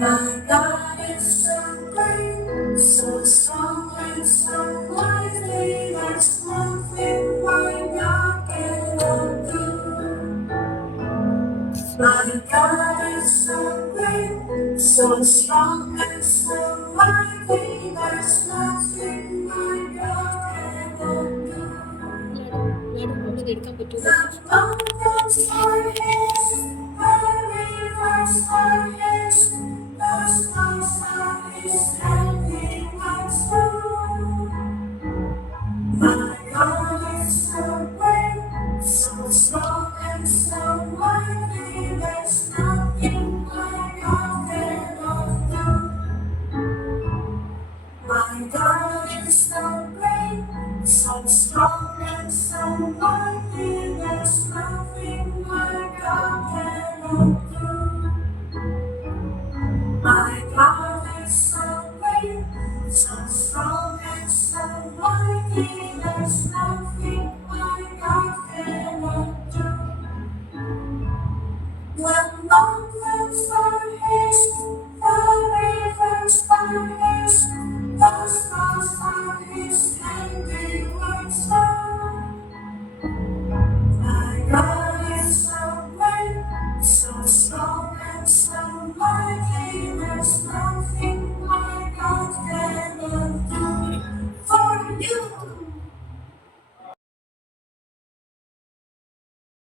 My God is so great, so strong and so mighty. There's nothing my God cannot do. My God is so great, so strong and so mighty. There's nothing my God cannot do. The mountains are His, the rivers are